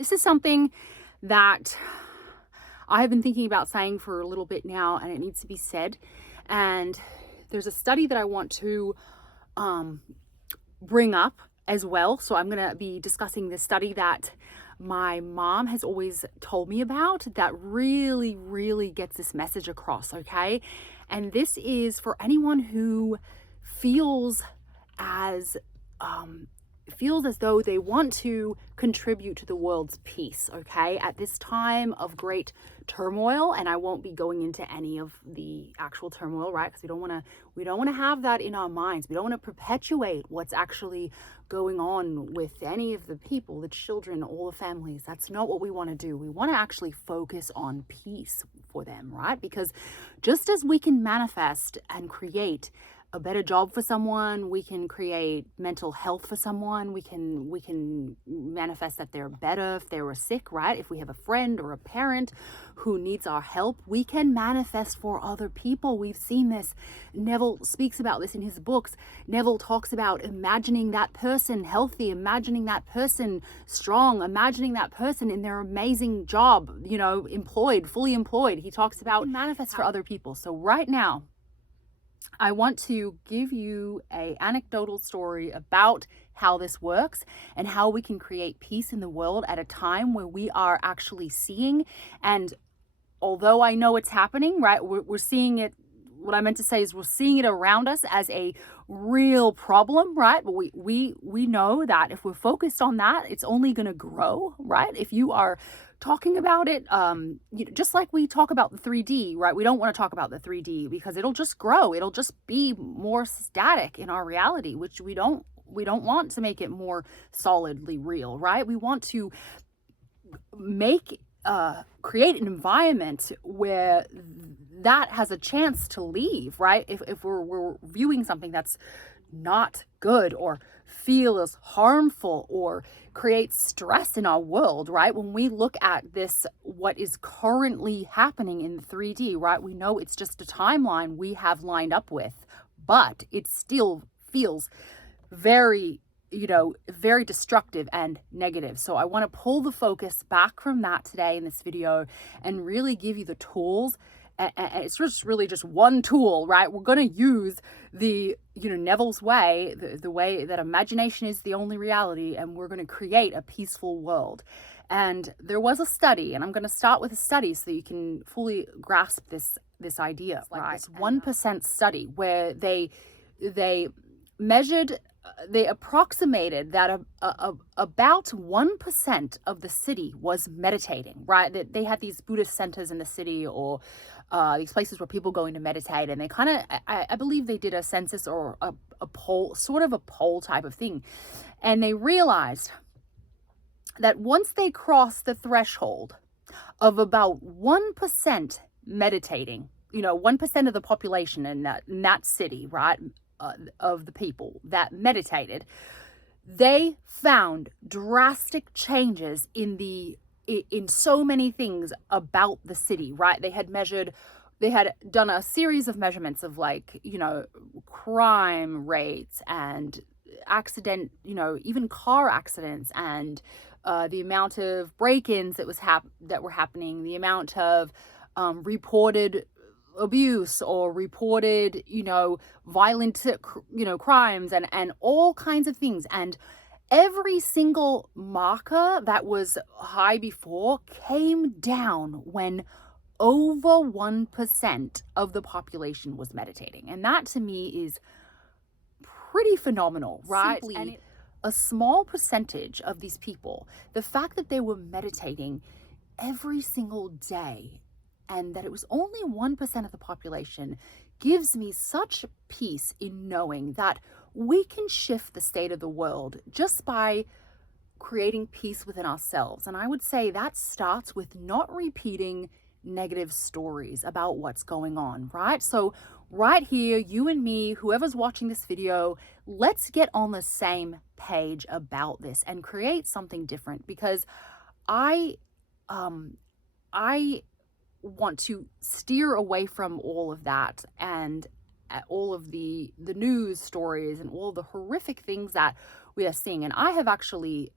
This is something that I have been thinking about saying for a little bit now, and it needs to be said. And there's a study that I want to bring up as well. So I'm going to be discussing this study that my mom has always told me about that really, really gets this message across, okay? And this is for anyone who feels as though they want to contribute to the world's peace, okay, at this time of great turmoil. And I won't be going into any of the actual turmoil, right? Because we don't want to have that in our minds. We don't want to perpetuate what's actually going on with any of the people, the children, all the families. That's not what we want to do. We want to actually focus on peace for them, right? Because just as we can manifest and create a better job for someone, we can create mental health for someone, we can manifest that they're better if they were sick, right? If we have a friend or a parent who needs our help, we can manifest for other people. We've seen this. Neville speaks about this in his books. Neville talks about imagining that person healthy, imagining that person strong, imagining that person in their amazing job, fully employed. He talks about manifest for other people. So right now, I want to give you an anecdotal story about how this works and how we can create peace in the world at a time where we are actually seeing. And although I know it's happening, right, we're seeing it. What I meant to say is we're seeing it around us as a real problem, right? But we know that if we're focused on that, it's only going to grow, right? If you are talking about it, just like we talk about the 3D, right? We don't want to talk about the 3D because it'll just grow. It'll just be more static in our reality, which we don't want to make it more solidly real, right? We want to create an environment where that has a chance to leave, right? If we're viewing something that's not good or feels harmful or creates stress in our world, right? When we look at this, what is currently happening in 3D, right? We know it's just a timeline we have lined up with, but it still feels very very destructive and negative. So I want to pull the focus back from that today in this video and really give you the tools. And it's just really just one tool, right? We're going to use the, Neville's way, the way that imagination is the only reality, and we're going to create a peaceful world. And there was a study, and I'm going to start with a study so you can fully grasp this idea, right? This 1% study where they measured, they approximated that about 1% of the city was meditating, right? That they had these Buddhist centers in the city or these places where people going to meditate, and they kind of, I believe they did a census or a poll, sort of a poll type of thing. And they realized that once they crossed the threshold of about 1% meditating, 1% of the population in that city, right? Of the people that meditated, they found drastic changes in so many things about the city, right? They had done a series of measurements of crime rates and even car accidents, and the amount of break-ins that were happening, the amount of reported abuse or reported, violent, crimes and all kinds of things. And every single marker that was high before came down when over 1% of the population was meditating. And that to me is pretty phenomenal, right? Simply a small percentage of these people, the fact that they were meditating every single day, and that it was only 1% of the population, gives me such peace in knowing that we can shift the state of the world just by creating peace within ourselves. And I would say that starts with not repeating negative stories about what's going on, right? So right here, you and me, whoever's watching this video, let's get on the same page about this and create something different, because I want to steer away from all of that and all of the news stories and all the horrific things that we are seeing. And I have actually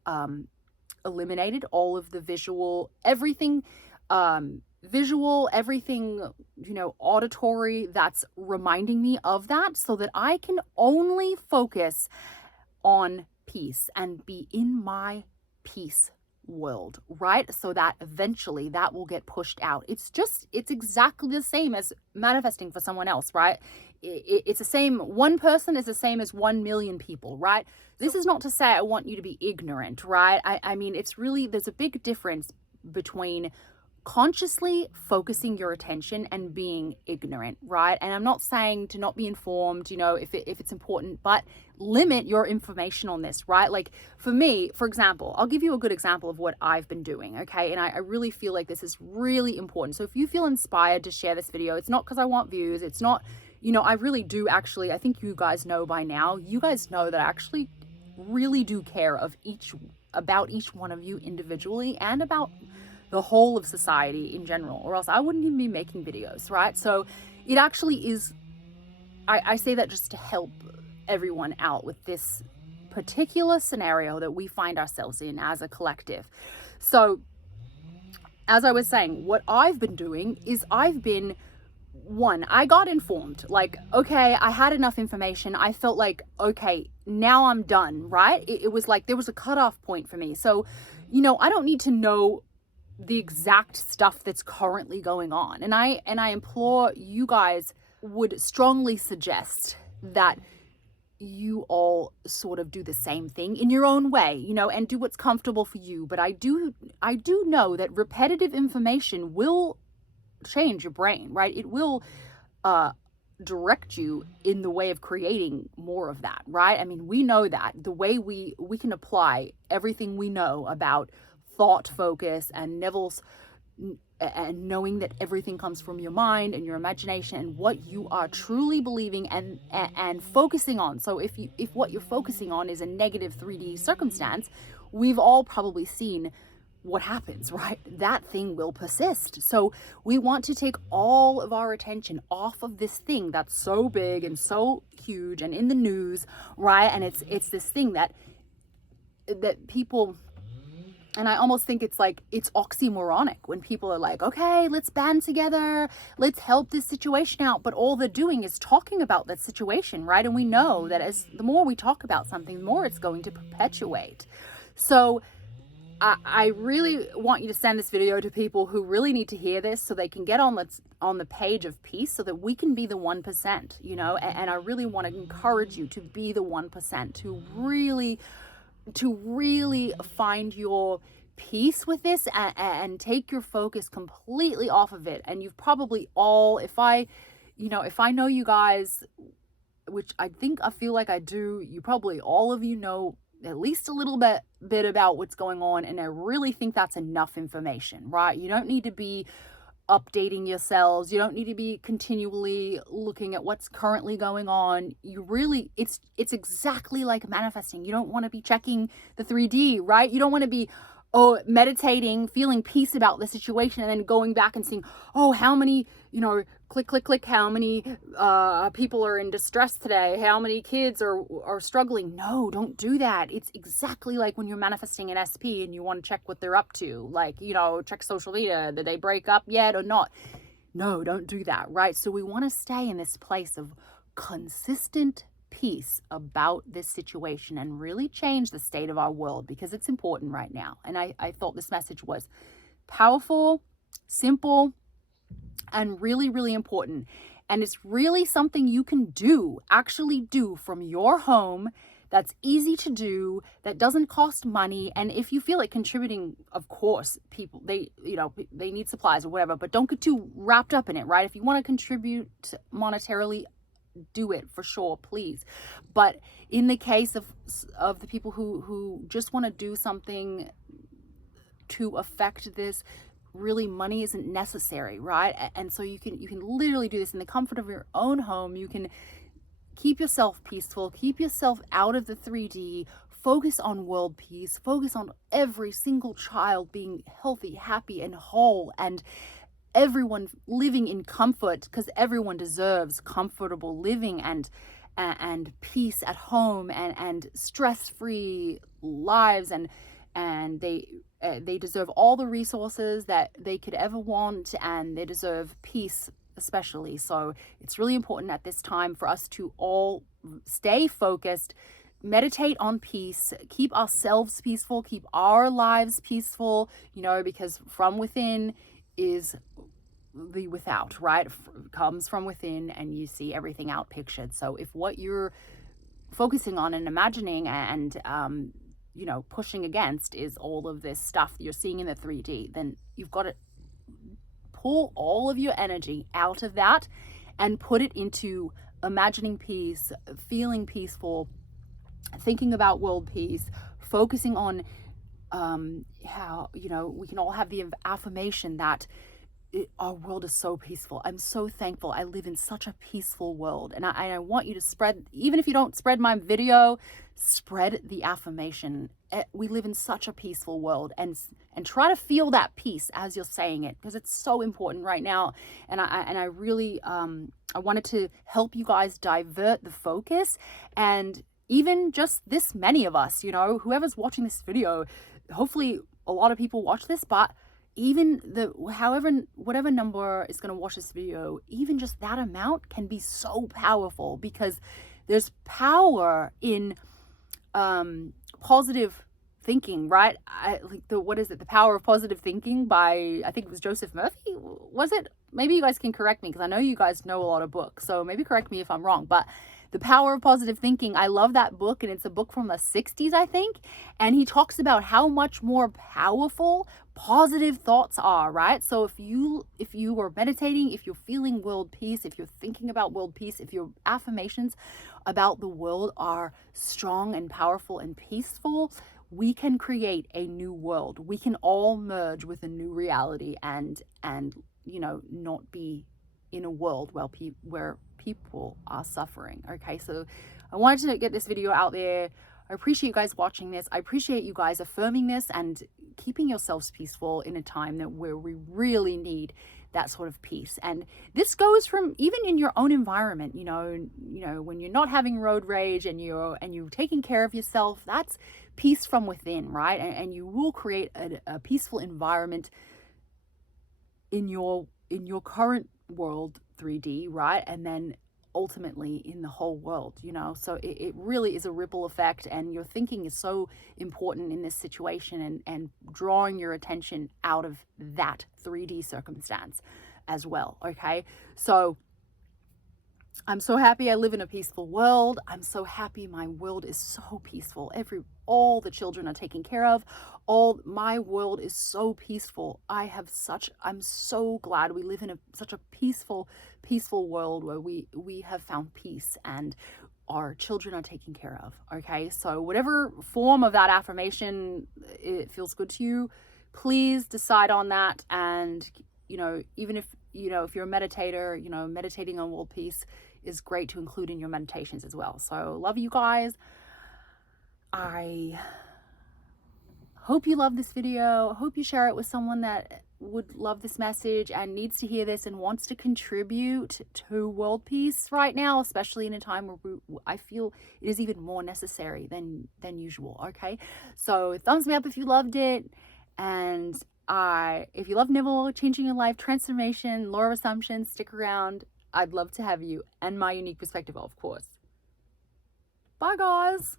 eliminated all of the visual, everything, visual, everything, auditory that's reminding me of that, so that I can only focus on peace and be in my peace world, right? So that eventually that will get pushed out. It's exactly the same as manifesting for someone else, right? It's the same. One person is the same as 1 million people, right? This is not to say I want you to be ignorant, right? I mean, it's really, there's a big difference between consciously focusing your attention and being ignorant, right? And I'm not saying to not be informed, if it's important, but limit your information on this, right? Like for me, for example, I'll give you a good example of what I've been doing, okay? And I really feel like this is really important. So if you feel inspired to share this video, it's not because I want views. It's not, I really do actually, I think you guys know by now, you guys know that I actually really do care about each one of you individually and about the whole of society in general, or else I wouldn't even be making videos, right? So it actually is, I say that just to help everyone out with this particular scenario that we find ourselves in as a collective. So as I was saying, what I've been doing is I got informed, like, okay, I had enough information. I felt like, okay, now I'm done, right? It was like, there was a cutoff point for me. So, I don't need to know the exact stuff that's currently going on. And I implore you guys, would strongly suggest that you all sort of do the same thing in your own way, and do what's comfortable for you. But I do know that repetitive information will change your brain, right? It will direct you in the way of creating more of that, right? I mean, we know that the way we can apply everything we know about thought focus and Neville's, and knowing that everything comes from your mind and your imagination and what you are truly believing and focusing on. So if what you're focusing on is a negative 3D circumstance, we've all probably seen what happens, right? That thing will persist. So we want to take all of our attention off of this thing that's so big and so huge and in the news, right? And it's this thing that people, and I almost think it's like, it's oxymoronic when people are like, okay, let's band together, let's help this situation out. But all they're doing is talking about that situation, right? And we know that as the more we talk about something, the more it's going to perpetuate. So I really want you to send this video to people who really need to hear this, so they can get on the page of peace, so that we can be the 1%, and I really want to encourage you to be the 1%, to really find your peace with this and take your focus completely off of it. And you've probably all, if I know you guys, which I feel like I do, you probably, all of you know at least a little bit about what's going on. And I really think that's enough information, right? You don't need to be updating yourselves. You don't need to be continually looking at what's currently going on. You really, it's exactly like manifesting. You don't want to be checking the 3D, right? You don't want to be meditating, feeling peace about the situation, and then going back and seeing, how many, click, how many people are in distress today, how many kids are struggling. No, don't do that. It's exactly like when you're manifesting an SP and you want to check what they're up to, like, check social media, did they break up yet or not? No, don't do that, right? So we want to stay in this place of consistent peace about this situation and really change the state of our world, because it's important right now. And I thought this message was powerful, simple, and really, really important. And it's really something you can actually do from your home. That's easy to do, that doesn't cost money. And if you feel like contributing, of course, people, they need supplies or whatever, but don't get too wrapped up in it, right? If you want to contribute monetarily, do it for sure, please. But in the case of the people who just want to do something to affect this, really money isn't necessary, right? And so you can literally do this in the comfort of your own home. You can keep yourself peaceful, keep yourself out of the 3D, focus on world peace, focus on every single child being healthy, happy, and whole, and everyone living in comfort, because everyone deserves comfortable living and peace at home and stress-free lives and and they deserve all the resources that they could ever want, and they deserve peace especially. So it's really important at this time for us to all stay focused, meditate on peace, keep ourselves peaceful, keep our lives peaceful, because from within is the without, right? Comes from within, and you see everything out pictured. So if what you're focusing on and imagining and pushing against is all of this stuff that you're seeing in the 3D, then you've got to pull all of your energy out of that and put it into imagining peace, feeling peaceful, thinking about world peace, focusing on how we can all have the affirmation that our world is so peaceful. I'm so thankful. I live in such a peaceful world. And I want you to spread, even if you don't spread my video, spread the affirmation. We live in such a peaceful world, and try to feel that peace as you're saying it, because it's so important right now. And I really, I wanted to help you guys divert the focus. And even just this many of us, whoever's watching this video, hopefully a lot of people watch this, but even whatever number is going to watch this video, even just that amount can be so powerful, because there's power in positive thinking, right? What is it? The Power of Positive Thinking by, I think it was Joseph Murphy. Was it? Maybe you guys can correct me, because I know you guys know a lot of books, so maybe correct me if I'm wrong. But The Power of Positive Thinking, I love that book, and it's a book from the 60s, I think. And he talks about how much more powerful positive thoughts are, right? So if you are meditating, if you're feeling world peace, if you're thinking about world peace, if your affirmations about the world are strong and powerful and peaceful, we can create a new world. We can all merge with a new reality and not be in a world where people are suffering. Okay, so I wanted to get this video out there. I appreciate you guys watching this. I appreciate you guys affirming this and keeping yourselves peaceful in a time where we really need that sort of peace. And this goes from even in your own environment, when you're not having road rage and you're taking care of yourself, that's peace from within, right? And you will create a peaceful environment in your current world 3D, right? And then ultimately in the whole world, so it really is a ripple effect, and your thinking is so important in this situation, and drawing your attention out of that 3D circumstance as well. Okay, so I'm so happy I live in a peaceful world. I'm so happy my world is so peaceful. All the children are taken care of. My world is so peaceful. I'm so glad we live in such a peaceful world where we have found peace and our children are taken care of. Okay, so whatever form of that affirmation it feels good to you, please decide on that. And even if if you're a meditator, meditating on world peace is great to include in your meditations as well. So love you guys. I hope you love this video. I hope you share it with someone that would love this message and needs to hear this and wants to contribute to world peace right now, especially in a time where I feel it is even more necessary than usual. Okay, so thumbs me up if you loved it, and if you love Neville, Changing Your Life, Transformation, Law of Assumption, stick around. I'd love to have you, and my unique perspective, of course. Bye, guys.